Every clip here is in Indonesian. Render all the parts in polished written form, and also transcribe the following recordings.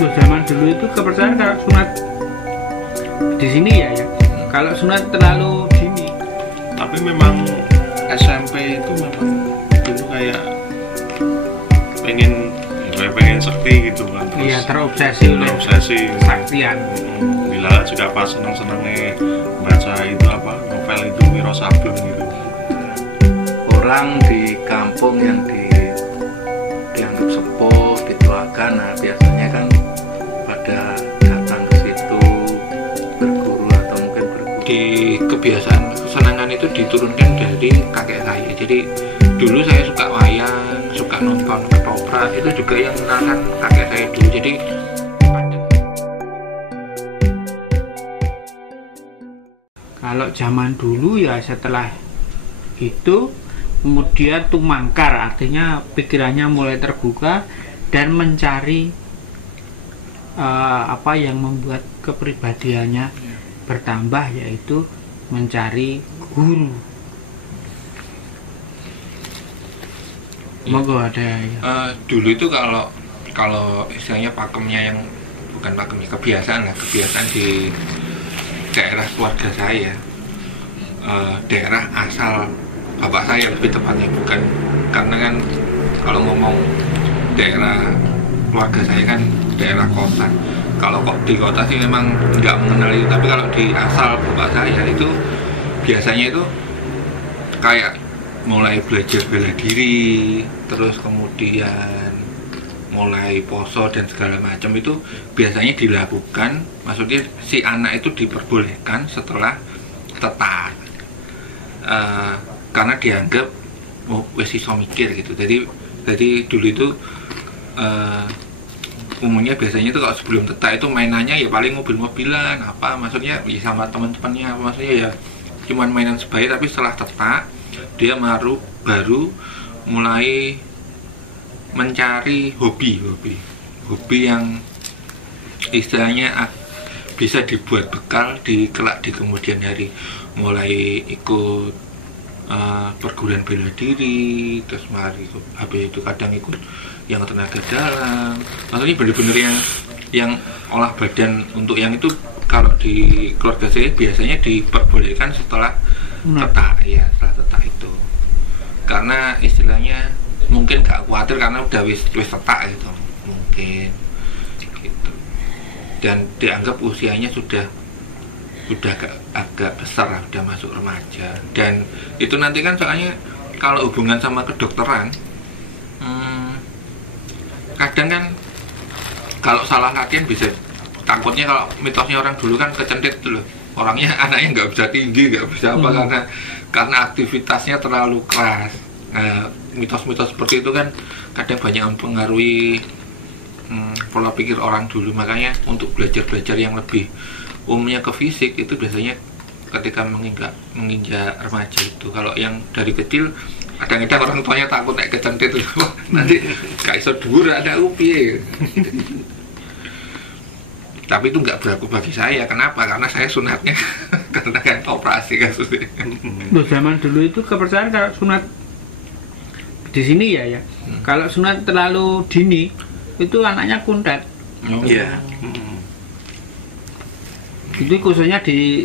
Zaman dulu itu kepercayaan kalau sunat di sini ya. Kalau sunat terlalu dini. Tapi memang SMP itu memang dulu kayak pengen sakti gitu kan. Iya, terobsesi oleh kesaktian. Bila juga pas senang-senangnya baca itu apa novel itu Wiro Sableng gitu. Orang di kampung yang dianggap sepuh, dituakan, nah biasanya kan pada datang ke situ berguru atau mungkin berguru. Di kebiasaan kesenangan itu diturunkan dari kakek saya. Jadi dulu saya suka wayang, suka nonton ketoprak, itu juga yang mengenalkan kakek saya dulu. Jadi kalau zaman dulu ya setelah itu kemudian tumangkar, artinya pikirannya mulai terbuka dan mencari apa yang membuat kepribadiannya bertambah, yaitu mencari guru. Monggo ada ya. Dulu itu kalau istilahnya pakemnya yang bukan pakemnya, kebiasaan di daerah keluarga saya, daerah asal bapak saya lebih tepatnya, bukan karena kan kalau ngomong daerah keluarga saya kan daerah kota. Kalau kok di kota sih memang nggak mengenal itu, tapi kalau di asal bapak saya itu biasanya itu kayak mulai belajar bela diri, terus kemudian mulai poso dan segala macam itu biasanya dilakukan, maksudnya si anak itu diperbolehkan setelah tetat, karena dianggap wis iso mikir gitu. Jadi dulu itu umumnya biasanya itu kalau sebelum tetat itu mainannya ya paling mobil-mobilan apa, maksudnya ya sama teman-temannya, maksudnya ya cuman mainan sebaya. Tapi setelah tetat dia baru mulai mencari hobi yang istilahnya bisa dibuat bekal kelak di kemudian hari. Mulai ikut perguruan bela diri, terus mari habis itu kadang ikut yang tenaga dalam, maksudnya bener-bener yang olah badan. Untuk yang itu kalau di keluarga saya biasanya diperbolehkan setelah tetat ya, setelah tetat itu, karena istilahnya mungkin gak khawatir karena udah wis tetak gitu mungkin gitu. Dan dianggap usianya sudah agak besar lah, udah masuk remaja. Dan itu nanti kan soalnya kalau hubungan sama kedokteran, kadang kan kalau salah kakian bisa, takutnya kalau mitosnya orang dulu kan kecentit tuh loh, orangnya anaknya nggak bisa tinggi, nggak bisa apa, karena aktivitasnya terlalu keras. Mitos-mitos seperti itu kan kadang banyak mempengaruhi pola pikir orang dulu. Makanya untuk belajar yang lebih umumnya ke fisik itu biasanya ketika menginjak remaja itu. Kalau yang dari kecil kadang-kadang orang tuanya takut naik kecentit itu, nanti gak iso dhuwur ada upi. Tapi itu nggak berlaku bagi saya. Kenapa? Karena saya sunatnya karena kan operasi kasusnya. Zaman dulu itu kepercayaan kalau sunat di sini ya. Kalau sunat terlalu dini itu anaknya kuntet. Iya. Itu khususnya di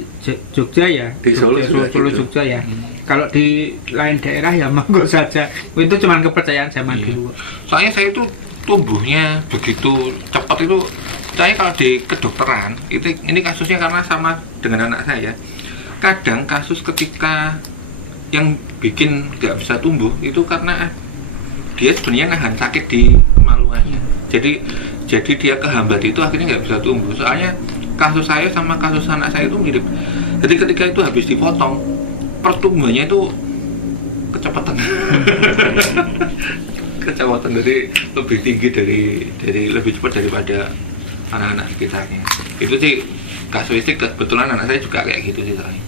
Jogja ya, di Solo gitu. Jogja ya. Kalau di lain daerah ya monggo saja. Itu cuma kepercayaan zaman dulu. Soalnya saya itu tumbuhnya begitu cepat itu. Saya kalau di kedokteran itu, ini kasusnya karena sama dengan anak saya. Kadang kasus ketika yang bikin nggak bisa tumbuh itu karena dia sebenarnya nahan sakit di kemaluannya. Jadi dia kehambat itu akhirnya nggak bisa tumbuh. Soalnya kasus saya sama kasus anak saya itu mirip. Jadi ketika itu habis dipotong, pertumbuhannya itu kecepatan. Kecepatan dari lebih tinggi dari lebih cepat daripada anak-anak sekitarnya. Itu sih kasuistik, kebetulan anak saya juga kayak gitu sih soalnya.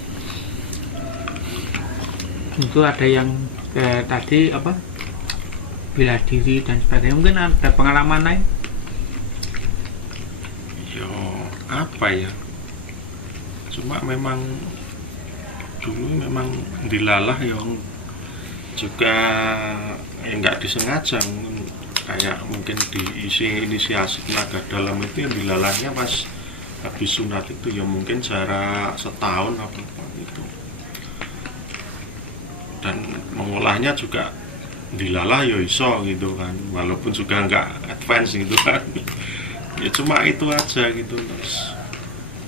Itu ada yang tadi apa, bela diri dan sebagainya. Mungkin ada pengalaman lain? Yo apa ya, cuma memang dulu memang dilalah yang juga nggak disengaja, kayak mungkin diisi inisiasi tenaga dalam itu yang dilalahnya pas habis sunat itu ya mungkin jarak setahun apa gitu, dan mengolahnya juga dilalah ya iso gitu kan, walaupun juga nggak advance gitu kan. Ya cuma itu aja gitu. Terus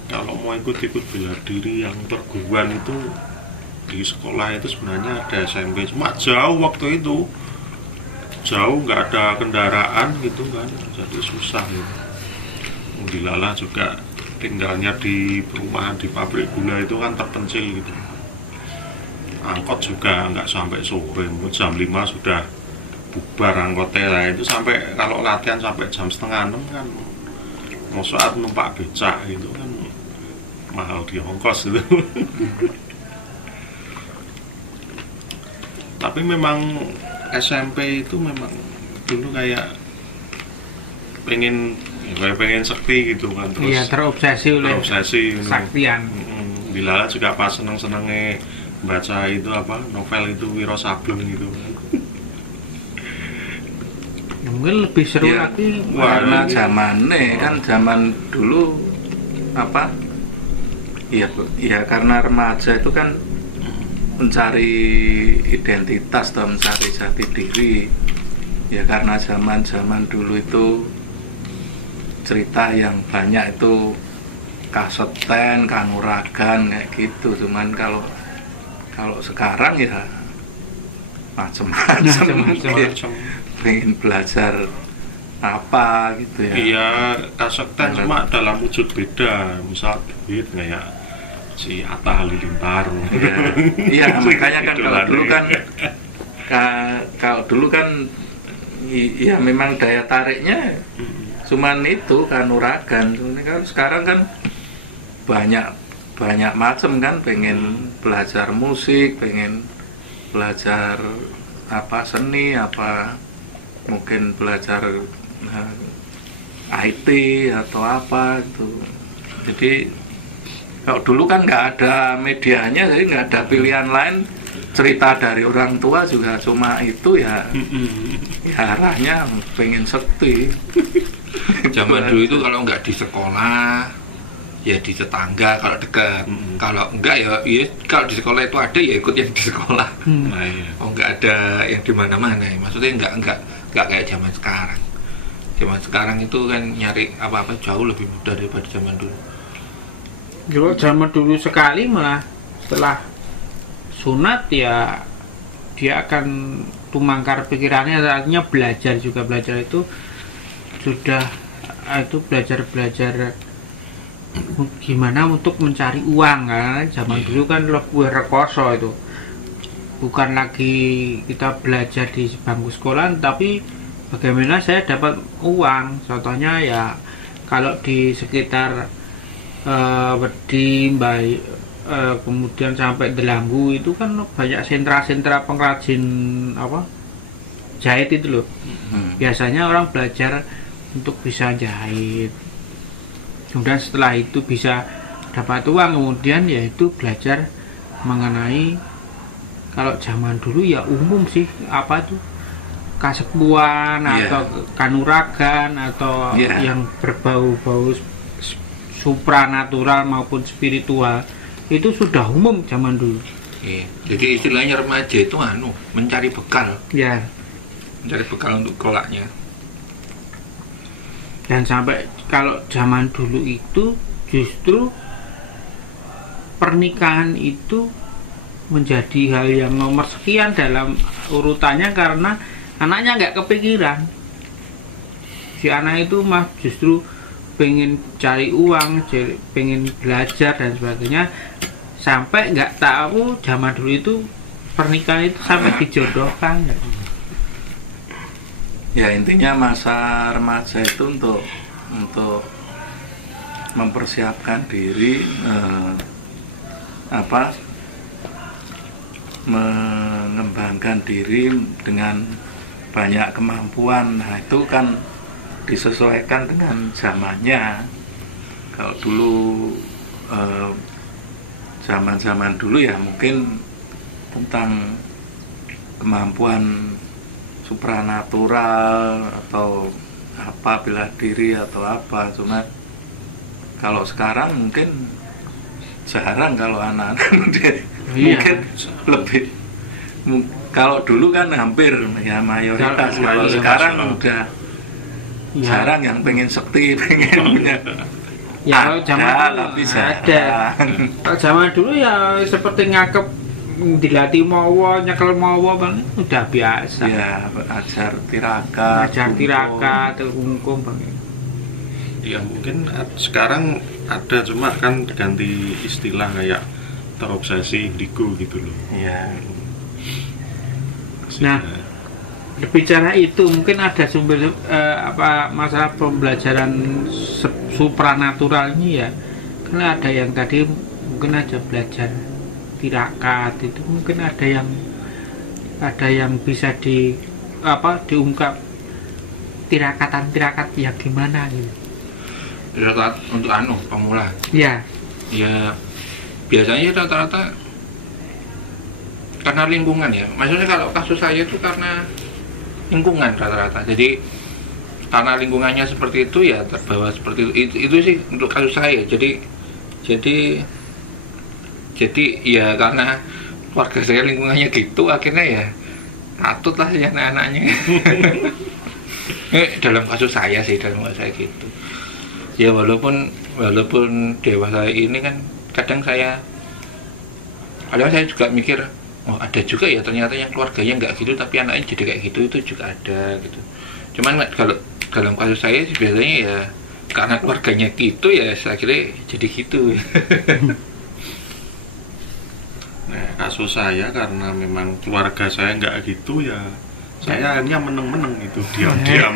kalau mau ikut-ikut bela diri yang perguruan itu di sekolah itu sebenarnya ada SMP, cuma jauh waktu itu, jauh, nggak ada kendaraan gitu kan, jadi susah gitu. Dilalah juga tinggalnya di perumahan di pabrik gula itu kan terpencil gitu. Angkot juga nggak sampai sore, jam 5 sudah bubar angkotnya lah. Itu sampai kalau latihan sampai jam setengah 6 kan, mau saat numpak becak gitu kan mahal di ongkos gitu. Tapi memang SMP itu memang dulu kayak pengen sakti gitu kan, terus Iya, terobsesi oleh kesaktian. Dilalah juga pas seneng-senengnya baca itu apa novel itu Wiro Sableng gitu kan. Ya, mungkin lebih seru Ya, lagi karena zamannya kan zaman dulu apa? Iya karena remaja itu kan mencari identitas atau mencari jati diri. Ya karena zaman dulu itu cerita yang banyak itu kaseten, kanuragan kayak gitu. Cuman kalau sekarang ya macam-macam. Pengen belajar apa gitu ya. Iya, kasetan cuma dalam wujud beda. Misal duit kayak si Atta Halilintar. Iya, makanya kan kalau dulu kan ya memang daya tariknya cuman itu kanuragan. Kan sekarang kan banyak macam kan, pengen belajar musik, pengen belajar apa seni, apa mungkin belajar IT atau apa gitu. Jadi kalau dulu kan nggak ada medianya, jadi nggak ada pilihan lain. Cerita dari orang tua juga cuma itu ya, ya arahnya pengen sekti. Zaman dulu itu kalau nggak di sekolah ya di tetangga kalau dekat, kalau enggak ya kalau di sekolah itu ada ya ikut yang di sekolah. Nah, iya. Oh nggak ada yang di mana-mana ya. Maksudnya nggak kayak zaman sekarang. Zaman sekarang itu kan nyari apa-apa jauh lebih mudah daripada zaman dulu. Kalau zaman dulu sekali malah setelah sunat ya dia akan tumangkar pikirannya, artinya belajar itu sudah itu belajar gimana untuk mencari uang kan. Zaman dulu kan lebih rekoso itu, bukan lagi kita belajar di bangku sekolah, tapi bagaimana saya dapat uang. Contohnya ya kalau di sekitar Wedi, kemudian sampai Delanggu itu kan banyak sentra-sentra pengrajin apa jahit itu loh. Biasanya orang belajar untuk bisa jahit, kemudian setelah itu bisa dapat uang, kemudian yaitu belajar mengenai, kalau zaman dulu ya umum sih apa tuh kasepuan atau kanuragan atau yang berbau-bau supranatural maupun spiritual itu sudah umum zaman dulu. Jadi istilahnya remaja itu mencari bekal. Ya. Mencari bekal untuk kelaknya. Dan sampai kalau zaman dulu itu justru pernikahan itu menjadi hal yang nomor sekian dalam urutannya, karena anaknya nggak kepikiran. Si anak itu mah justru pengen cari uang, pengen belajar dan sebagainya, sampai nggak tahu zaman dulu itu pernikahan itu sampai dijodohkan. Ya intinya masa remaja itu untuk mempersiapkan diri mengembangkan diri dengan banyak kemampuan. Nah itu kan disesuaikan dengan zamannya. Kalau dulu zaman dulu ya mungkin tentang kemampuan supranatural atau apa bela diri atau apa. Cuma kalau sekarang mungkin jarang kalau anak-anak mungkin lebih kalau dulu kan hampir ya mayoritas. Kalau sekarang udah jarang yang pengen sekti, pengen punya. Ya kalau zaman tapi ada. Kalau zaman dulu ya seperti ngakep dilatih mawa, nyekel mawa bang, udah biasa. Ya, ajar tirakat, terungkum bang. Ya mungkin sekarang ada, cuma kan ganti istilah kayak terobsesi indigo gitu loh. Iya. Nah, berbicara itu mungkin ada sumber masalah pembelajaran supranatural ini ya. Karena ada yang tadi mungkin ada belajar tirakat, itu mungkin ada yang bisa diungkap tirakat ya gimana gitu. Tirakat untuk pemula. Ya. Ya biasanya rata-rata karena lingkungan ya. Maksudnya kalau kasus saya itu karena lingkungan rata-rata. Jadi karena lingkungannya seperti itu ya terbawa seperti itu. Itu sih untuk kasus saya. Jadi ya karena keluarga saya lingkungannya gitu, akhirnya ya atut lah ya anak-anaknya. Dalam kasus saya gitu. Ya walaupun dewasa ini kan kadang saya juga mikir, oh ada juga ya ternyata yang keluarganya nggak gitu tapi anaknya jadi kayak gitu, itu juga ada gitu. Cuman kalau dalam kasus saya sih biasanya ya karena keluarganya gitu ya saya kira jadi gitu. Nah, kasus saya karena memang keluarga saya nggak gitu ya, saya hanya meneng-meneng itu diam-diam.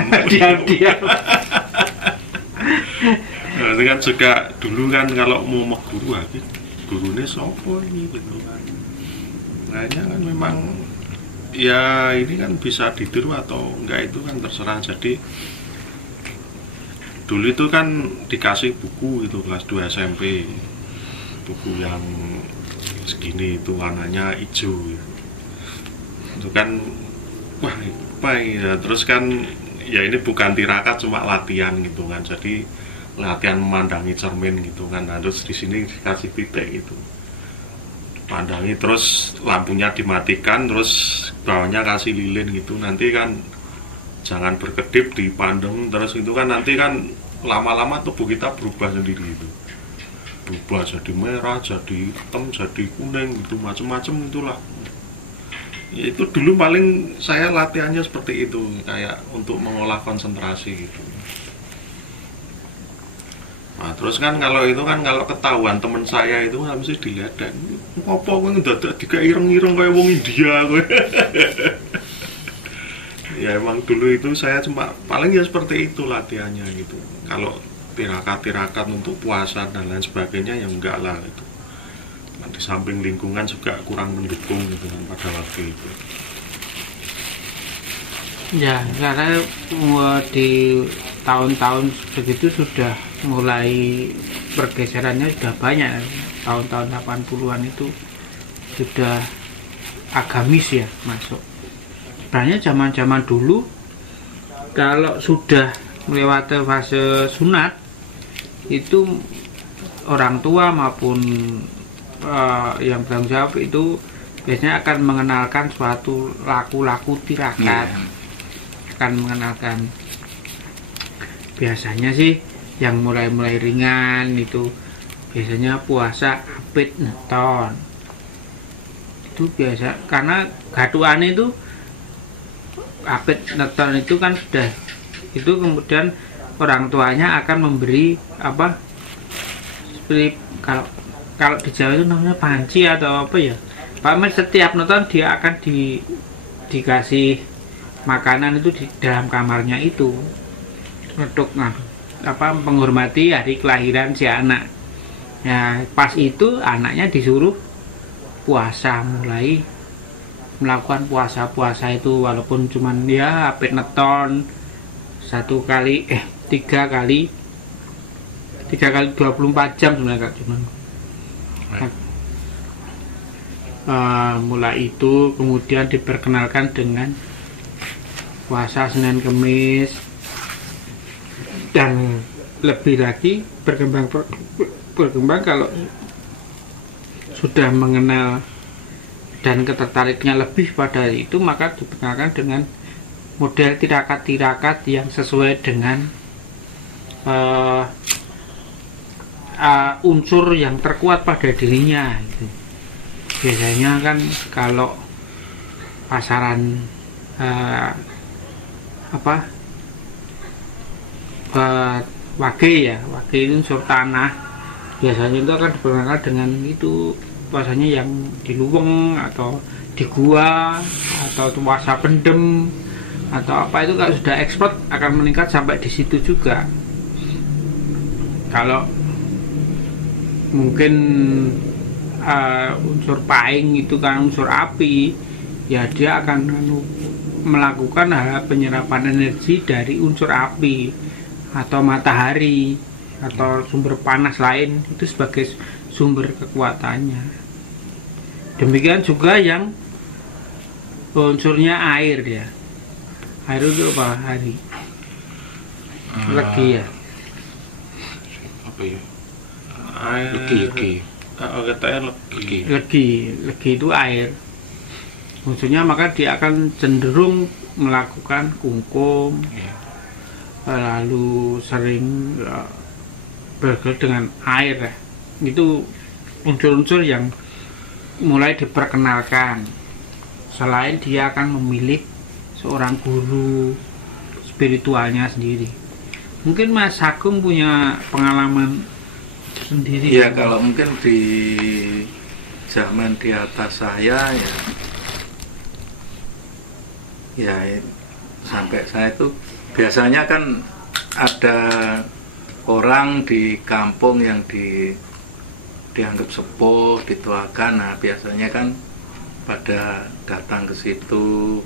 Nah, itu kan juga dulu kan kalau mau guru lagi, gurunya sopo ini gitu kan. Makanya kan memang ya ini kan bisa ditiru atau enggak itu kan terserah. Jadi dulu itu kan dikasih buku itu kelas 2 SMP, buku yang segini itu warnanya hijau gitu. Itu kan wah apa ya, terus kan ya ini bukan tirakat cuma latihan gitu kan, jadi latihan memandangi cermin gitu kan. Nah, terus di sini dikasih titik gitu, pandangi, terus lampunya dimatikan, terus bawahnya kasih lilin gitu. Nanti kan jangan berkedip, dipandang terus itu kan, nanti kan lama-lama tubuh kita berubah sendiri itu, berubah jadi merah, jadi hitam, jadi kuning gitu, macam-macam itulah. Ya, itu dulu paling saya latihannya seperti itu, kayak untuk mengolah konsentrasi gitu. Nah, terus kan kalau itu kan kalau ketahuan teman saya itu kan mesti dilihat dan apa kowe dadak dikai ireng-ireng kayak wong India kowe. Ya emang dulu itu saya cuma paling ya seperti itu latihannya gitu. Kalau tirakat-tirakat untuk puasa dan lain sebagainya ya enggak lah itu. Di samping lingkungan juga kurang mendukung gitu kan pada waktu itu. Ya, karena di tahun-tahun begitu sudah mulai pergeserannya sudah banyak. Tahun-tahun 80-an itu sudah agamis ya masuk. Sebenarnya zaman-zaman dulu kalau sudah melewati fase sunat itu orang tua maupun yang bertanggung jawab itu biasanya akan mengenalkan suatu laku-laku tirakat. Akan mengenalkan, biasanya sih yang mulai ringan itu biasanya puasa apit neton. Itu biasa karena gaduan itu apit neton itu kan sudah itu, kemudian orang tuanya akan memberi apa seperti kalau di Jawa itu namanya panci atau apa ya, Pak Mir, setiap nonton dia akan dikasih makanan itu di dalam kamarnya itu untuk menghormati hari kelahiran si anak. Ya pas itu anaknya disuruh puasa, mulai melakukan puasa itu walaupun cuman ya apit neton 3 kali 24 jam sebenarnya Kak, cuman mulai itu kemudian diperkenalkan dengan puasa Senin Kemis, dan lebih lagi berkembang kalau sudah mengenal dan ketertariknya lebih pada itu, maka diperkenalkan dengan model tirakat-tirakat yang sesuai dengan unsur yang terkuat pada dirinya gitu. Biasanya kan kalau pasaran wage itu unsur tanah, biasanya itu akan diperkenalkan dengan itu puasanya yang di luweng atau di gua atau puasa pendem atau apa, itu kalau sudah expert akan meningkat sampai di situ juga. Kalau mungkin unsur paing itu kan unsur api, ya dia akan melakukan hal penyerapan energi dari unsur api atau matahari atau sumber panas lain itu sebagai sumber kekuatannya. Demikian juga yang unsurnya air dia. Air itu apa? Hari. Legi ya. Apa ya? Air. Legi. Katanya legi. Legi itu air. Maksudnya maka dia akan cenderung melakukan kungkum, lalu sering bergerak dengan air. Itu unsur-unsur yang mulai diperkenalkan. Selain dia akan memilih seorang guru spiritualnya sendiri. Mungkin Mas Agung punya pengalaman sendiri. Ya, kalau mungkin di zaman di atas saya ya sampai saya itu biasanya kan ada orang di kampung yang dianggap sepuh, dituakan. Nah, biasanya kan pada datang ke situ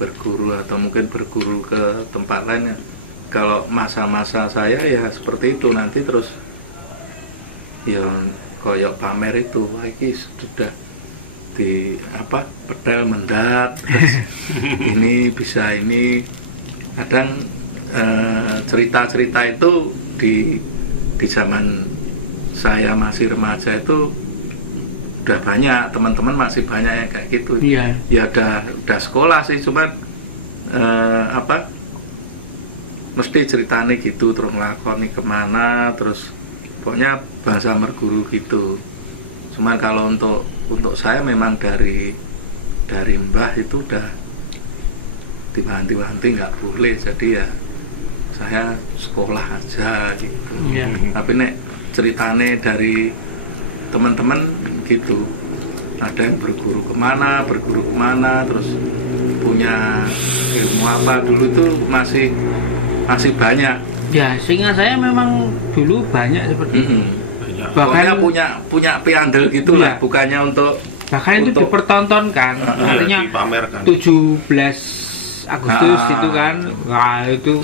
berguru atau mungkin berguru ke tempat lain. Kalau masa-masa saya ya seperti itu, nanti terus ya koyok pamer itu, wah ini sudah di pedal mendat, ini bisa ini. Kadang cerita-cerita itu di zaman saya masih remaja itu udah banyak, teman-teman masih banyak yang kayak gitu. Iya. Ya udah sekolah sih, cuman mesti ceritanya gitu, terus ngelakoni kemana, terus pokoknya bahasa merguru gitu. Cuman kalau untuk saya memang dari mbah itu udah dibanti-banti nggak boleh, jadi ya saya sekolah aja gitu. Iya. Tapi nek ceritane dari teman-teman gitu, ada yang berguru kemana, terus punya ilmu apa, dulu tuh masih banyak. Ya, sehingga saya memang dulu banyak seperti itu. Bahkan punya piandel gitu lah, bukannya untuk bahkan itu dipertontonkan, artinya dipamerkan. 17 Agustus itu kan, wah itu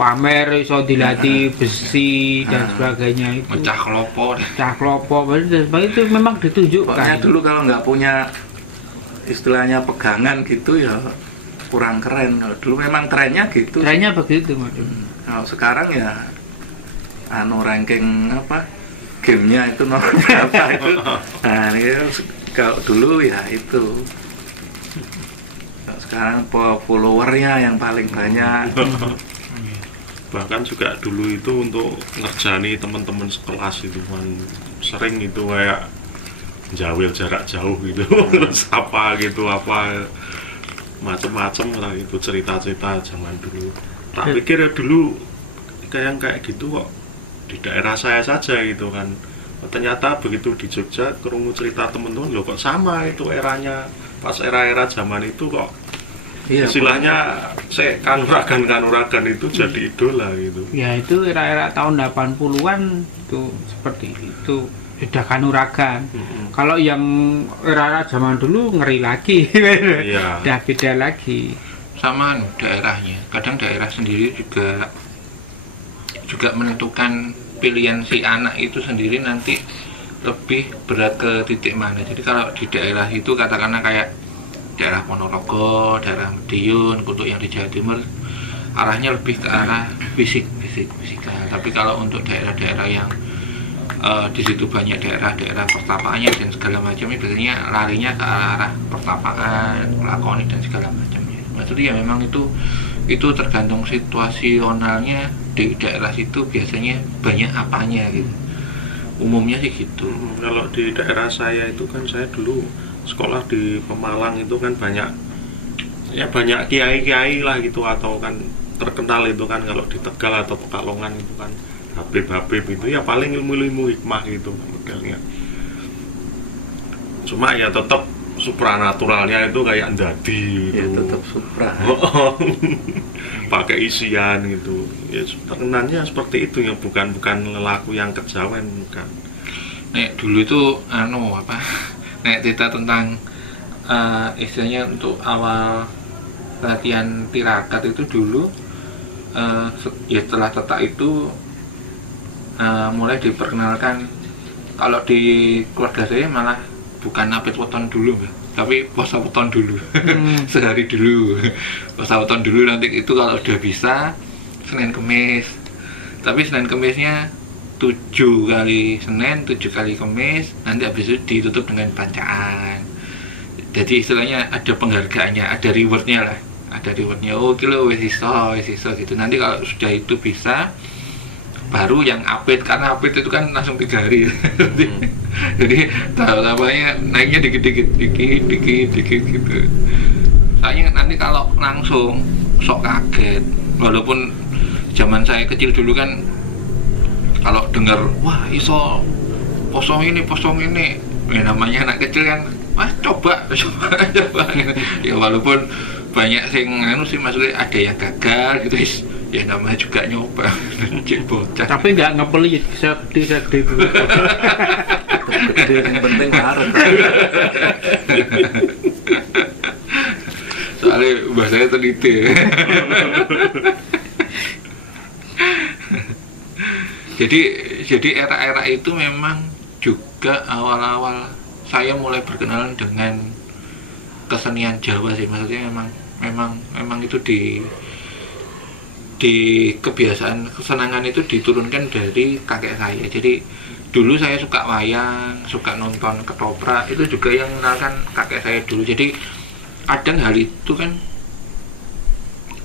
pamer iso dilatih besi dan sebagainya itu. Mecah kelopo. Dan sebagainya itu memang ditunjukkan. Pokoknya dulu kalau nggak punya istilahnya pegangan gitu ya kurang keren. Kalau dulu memang trennya gitu. Trennya begitu, Mas. Kalau sekarang ya ranking gamenya itu nomor berapa itu. Nah, kalau dulu ya itu. Sekarang followernya yang paling banyak. Bahkan juga dulu itu untuk ngerjani teman-teman sekelas itu kan sering itu kayak jawil jarak jauh gitu. Terus apa macem-macem lah itu cerita-cerita zaman dulu. Tak pikir ya dulu kayak gitu kok di daerah saya saja gitu kan. Ternyata begitu di Jogja kerungu cerita teman-teman, loh kok sama itu eranya, pas era zaman itu kok istilahnya saya kanuragan itu jadi idola gitu. Ya itu era-era tahun 80-an itu seperti itu sudah kanuragan. Kalau yang era zaman dulu ngeri lagi. Udah beda lagi. Sama daerahnya, kadang daerah sendiri juga menentukan pilihan si anak itu sendiri nanti lebih berat ke titik mana. Jadi kalau di daerah itu katakanlah kayak daerah Ponorogo, daerah Madiun, untuk yang di Jawa Timur arahnya lebih ke arah fisikal. Tapi kalau untuk daerah-daerah yang di situ banyak daerah-daerah pertapaannya dan segala macamnya, biasanya larinya ke arah pertapaan, lakoni dan segala macamnya. Maksudnya ya memang itu tergantung situasionalnya di daerah situ, biasanya banyak apanya gitu. Umumnya sih gitu. Kalau di daerah saya itu kan, saya dulu sekolah di Pemalang itu kan banyak kiai-kiai lah gitu, atau kan terkenal itu kan kalau di Tegal atau Pekalongan itu kan Habib itu ya paling ilmu hikmah gitu modelnya. Cuma ya tetap supranaturalnya itu kayak ndadi gitu. Ya tetap supra. Pakai isian gitu. Ya terkenalnya seperti itu ya, bukan lelaku yang kejawen, bukan. Nek dulu itu nek cerita tentang istilahnya untuk awal latihan tirakat itu dulu ya setelah tetak itu mulai diperkenalkan. Kalau di keluarga saya malah bukan apit weton dulu, tapi puasa weton dulu. Sehari dulu puasa weton dulu, nanti itu kalau udah bisa Senin Kemis. Tapi Senin Kemisnya 7 kali Senin, 7 kali Kemis, nanti habis itu ditutup dengan bacaan. Jadi istilahnya ada penghargaannya, ada rewardnya lah, ada rewardnya. Oh kilo wis iso gitu. Nanti kalau sudah itu bisa, baru yang apit, karena apit itu kan langsung 3 hari. Jadi tahap-tahapnya naiknya dikit gitu. Soalnya nanti kalau langsung sok kaget. Walaupun zaman saya kecil dulu kan, kalau dengar wah iso posong ini ya namanya anak kecil kan, mas coba ya walaupun banyak sing sih, maksudnya ada yang gagal gitu, ya namanya juga nyoba. Bocah tapi nggak ngepelit, sedih dulu. Gede yang penting harus. Soalnya bahasanya teliti. Jadi era-era itu memang juga awal-awal saya mulai berkenalan dengan kesenian Jawa sih. Maksudnya memang itu di kebiasaan kesenangan itu diturunkan dari kakek saya. Jadi dulu saya suka wayang, suka nonton ketoprak, itu juga yang mengenalkan kakek saya dulu. Jadi kadang hal itu kan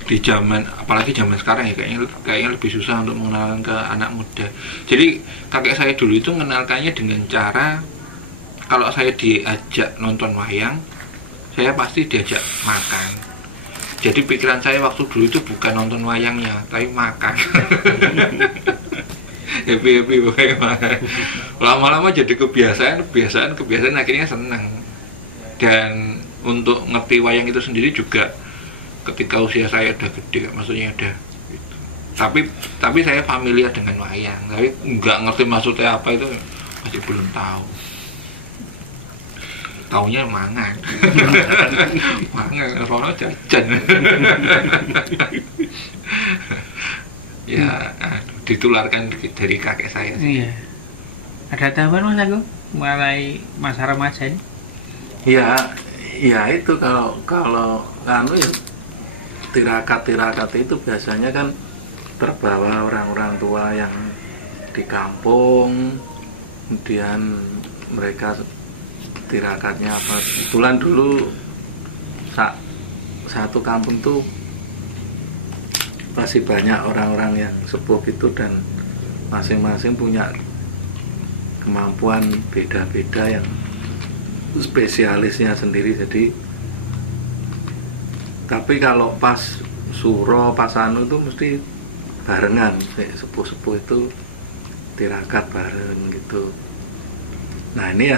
di zaman, apalagi zaman sekarang ya, kayaknya lebih susah untuk mengenalkan ke anak muda. Jadi kakek saya dulu itu mengenalkannya dengan cara, kalau saya diajak nonton wayang, saya pasti diajak makan. Jadi pikiran saya waktu dulu itu bukan nonton wayangnya, tapi makan. Happy makan. Lama-lama jadi kebiasaan, akhirnya senang. Dan untuk ngerti wayang itu sendiri juga ketika usia saya udah gede, maksudnya udah gitu. Tapi saya familiar dengan wayang, tapi nggak ngerti maksudnya apa itu masih belum tahu. Taunya mangan. Rono jajan. Ya, ditularkan dari kakek saya sih. Iya. Ada tambahan Mas Agung mulai masa remaja ini? Ya itu kalau ya tirakat itu biasanya kan terbawa orang-orang tua yang di kampung, kemudian mereka tirakatnya apa. Kebetulan dulu satu kampung tuh masih banyak orang-orang yang sepuh itu, dan masing-masing punya kemampuan beda-beda yang spesialisnya sendiri. Jadi tapi kalau pas suro, pas anu itu mesti barengan, sepuh-sepuh itu tirakat bareng gitu. Nah ini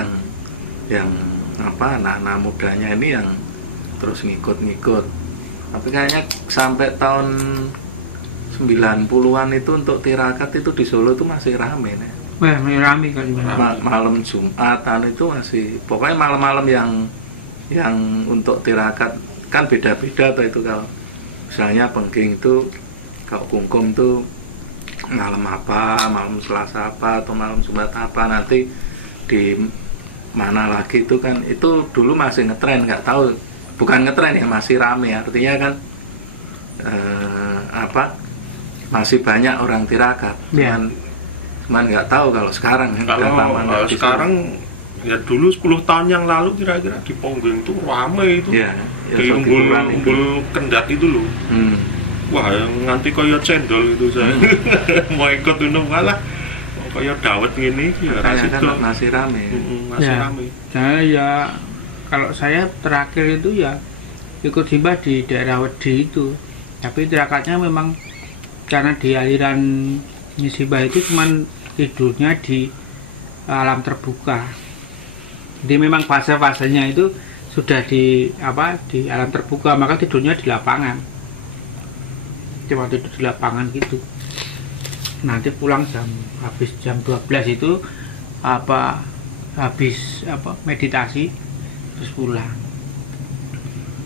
yang anak-anak mudanya ini yang terus ngikut. Tapi kayaknya sampai tahun 90-an itu untuk tirakat itu di Solo itu masih rame nih. Wah, rame kan Malam Jumatan itu masih, pokoknya malam-malam yang untuk tirakat kan beda-beda tuh itu. Kalau misalnya Pengging itu, kalau Kungkum tuh malam apa, malam Selasa apa, atau malam Jumat apa, nanti di mana lagi itu kan, itu dulu masih ngetren, nggak tahu bukan ngetren ya, masih rame, artinya kan masih banyak orang tirakat. Cuman nggak tahu kalau sekarang kalau sekarang ya dulu 10 tahun yang lalu kira-kira di Ponggeng tuh rame itu. Di umbul kendat itu loh. Wah, yang nganti koyo cendol itu saya. Mau ikut itu malah koyo dawet gini ya masih rame. Masih rame. Nah, ya kalau saya terakhir itu ya ikut simbah di daerah Wedi itu. Tapi tirakatnya memang karena di aliran simbah itu cuman tidurnya di alam terbuka. Jadi memang fase-fasenya itu sudah di alam terbuka, maka tidurnya di lapangan. Cuma tidur di lapangan gitu. Nanti pulang habis jam 12 itu habis meditasi terus pulang.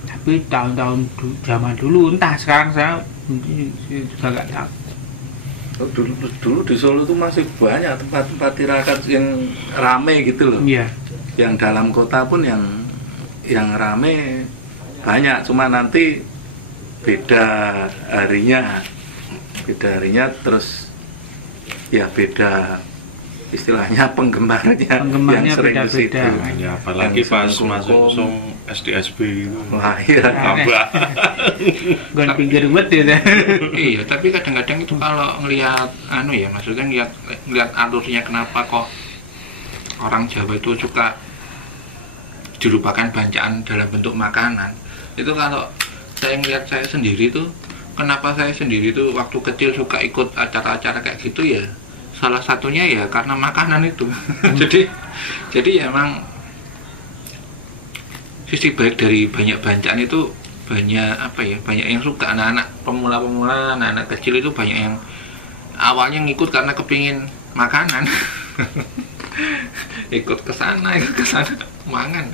Tapi tahun-tahun zaman dulu, entah sekarang saya juga nggak tahu. Dulu di Solo tuh masih banyak tempat-tempat tirakat yang rame gitu loh. Iya. Yang dalam kota pun yang rame banyak, cuma nanti beda harinya terus ya beda istilahnya penggemarnya yang sering ke situ. Ya, apalagi pas masuk SDSB itu. Wah, iya. Abah. Gon pinggir banget ya. Iya, tapi kadang-kadang itu kalau ngelihat maksudnya ngelihat alurnya kenapa kok orang Jawa itu suka dilupakan bacaan dalam bentuk makanan. Itu kalau saya ngelihat saya sendiri tuh, kenapa saya sendiri tuh waktu kecil suka ikut acara-acara kayak gitu ya, salah satunya ya karena makanan itu. jadi emang sisi baik dari banyak bacaan itu banyak yang suka. Anak-anak pemula-pemula, anak-anak kecil itu banyak yang awalnya ngikut karena kepingin makanan. ikut ke sana mangan.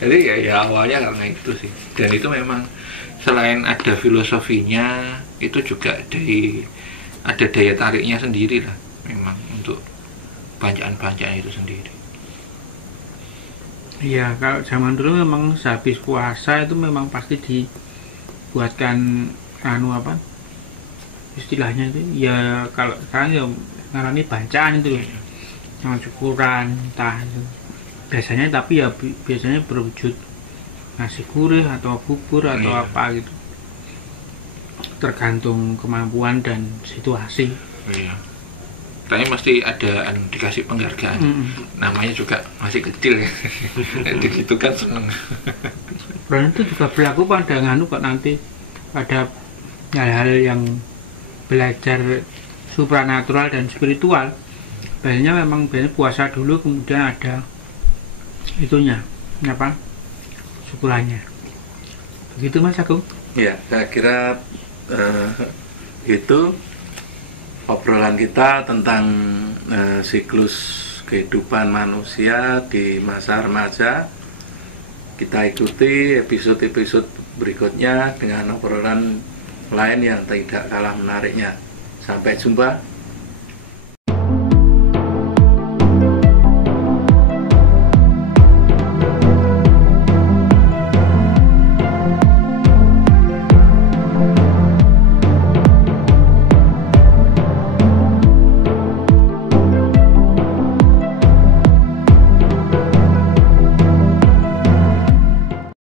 Jadi ya awalnya karena itu sih. Dan itu memang selain ada filosofinya, itu juga ada daya tariknya sendiri lah memang untuk bacaan-bacaan itu sendiri. Iya, kalau zaman dulu memang sehabis puasa itu memang pasti dibuatkan istilahnya itu ya, kalau sekarang ya ngarani bacaan itu sama syukuran entah itu biasanya, tapi ya biasanya berwujud nasi gurih atau bubur atau apa gitu, tergantung kemampuan dan situasi. Tapi mesti ada dikasih penghargaan. Namanya juga masih kecil ya. Gitu kan seneng. Dan itu juga berlaku pada kok nanti ada hal-hal yang belajar supranatural dan spiritual. Biasanya puasa dulu, kemudian ada itunya syukurannya. Begitu Mas Agung? Ya, saya kira itu obrolan kita tentang siklus kehidupan manusia di masa remaja. Kita ikuti episode-episode berikutnya dengan obrolan lain yang tidak kalah menariknya. Sampai jumpa.